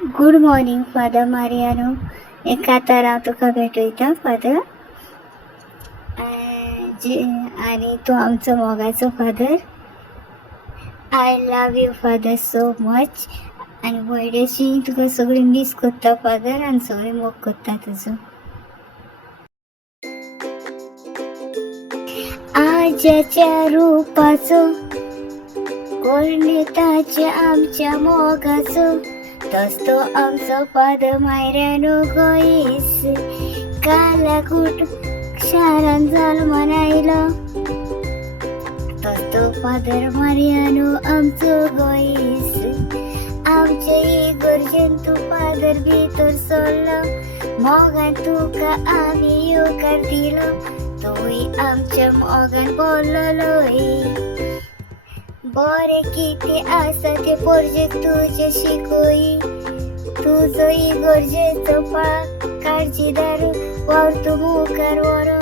Good morning father Mariano. एका हांव तुका भेटयता father. आणि तो आमचो मोगाचो father. I love you father so much. आणि बर्थडेची तुका सगळी मिस करता फादर आणि सगळी मोग करता तुजो. आज्याच्या रूपाचो कोणताच्या आमच्या मोगाचो तोच तो आमचो फादर मारियानो गोईस. कालाकूट शारान जल्मान आयलो तोच तो फादर मारियानो आमचो गोईस. आमच्या इगोर्जेन तू फादर भितर सरलो मोगान तुका आमी येवकार दिलो. तूय आमच्या मोगान बोललोय. बरे कितें आसा ते पोरजेक तुजे शिकोई. तुजो इगोर्जेचो काळजीदार वावर तूं मुखार व्हरो.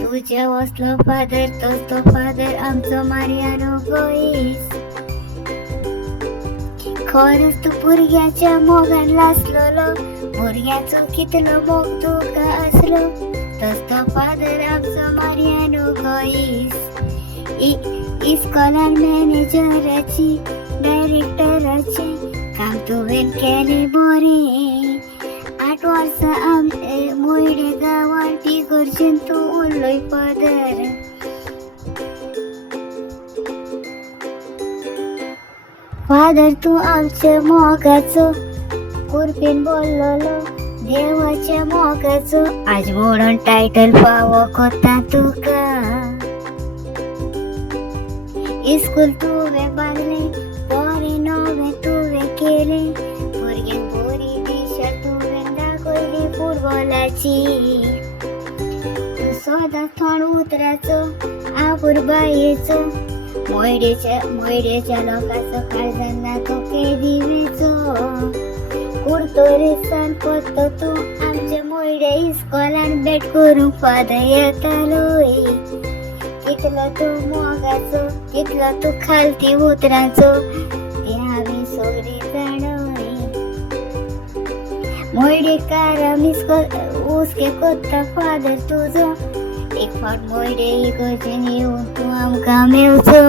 तुज्या वसलो फादर तोच तो फादर आमचो मारियानो गोईस. खरोच तूं भुरग्याच्या मोगान लासलोलो. भुरग्याचो कितलो मोग तुका आसलो तोच तो फादर आमचो मारियानो गोईस. इस्कॉलान मॅनेजराची डायरेक्टराचे काम तुवें केलें बरें. 8 वर्सां मोयडे गांवान इगोर्जेन तूं उरलोय फादर. फादर तूं आमच्या मोगाचो कुरपेन बोललोलो देवाच्या मोगाचो. आज म्हणून टायटल फावो कोत्ता तुका. इस्कूल तुवें बांदलें बरें नवें तुवें केलें. भुरग्यांक बरी दिशा तुवें दाखयली फुटबॉलाची. तूं सदांच थोंड उतराचो आपूर बायेचो. मोयडेच्या लोकांचो काळजांना तो केदिवेचो. कुडतोरेसान पडतो तूं आमच्या मोयडे इस्कॉलान भेट करूंक फादर येतालोय. कितलो तूं मोगाचो कितलो तूं खालती उतराचो ते आमी सगळीं जाणोय. मोयडेकारा उसके कोत्ता फादर तुजो. एक फावट मोयडे इगोर्जेन येवन तूं आमकां मेवचो.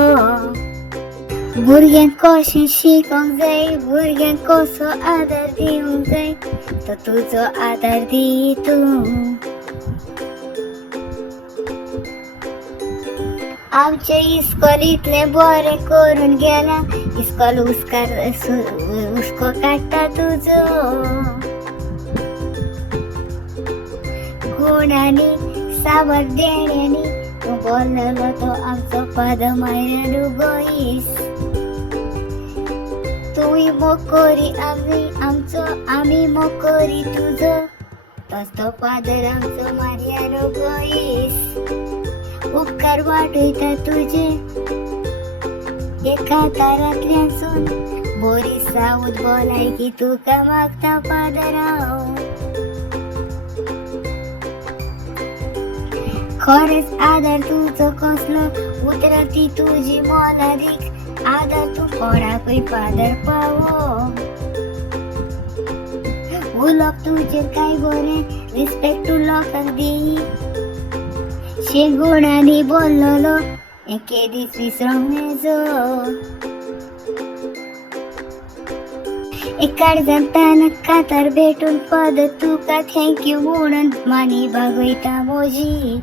भुरग्यांक कशें शिकोवंक जाय भुरग्यांक कसो आदार दिवंक जाय तो तुजो आदार दी तूं. आमचे इस्कॉल इतलें बरें करून गेला. इस्कॉल हुस्को काडटा तुजो. गुणांनी सावड्यांनी तूं बोललो तो आमचो फादर मारियानो गोईस. तुय मोकोरी आमी मोकोरी तुजो तोच तो फादर आमचो मारियानो गोईस. उपकार वाटयता तुजे एका तारांतल्यानसून बरी सावध भलायकी तुका मागता फादर हांव. खरेंच आदार तुजो कसलो उतरां ती तुजी मोलादीक. आदार तूं कोणाकय फादर पावो. उलोवप तुजेर काय बरें रिस्पेक्ट तूं लोकांक दी. गुणांनी बोललोलो एके दीस विसरूंक मेजो. एक काळजांतान कातर भेटून फादर तुका थँक्यू म्हणून मानी बागयता मोजी.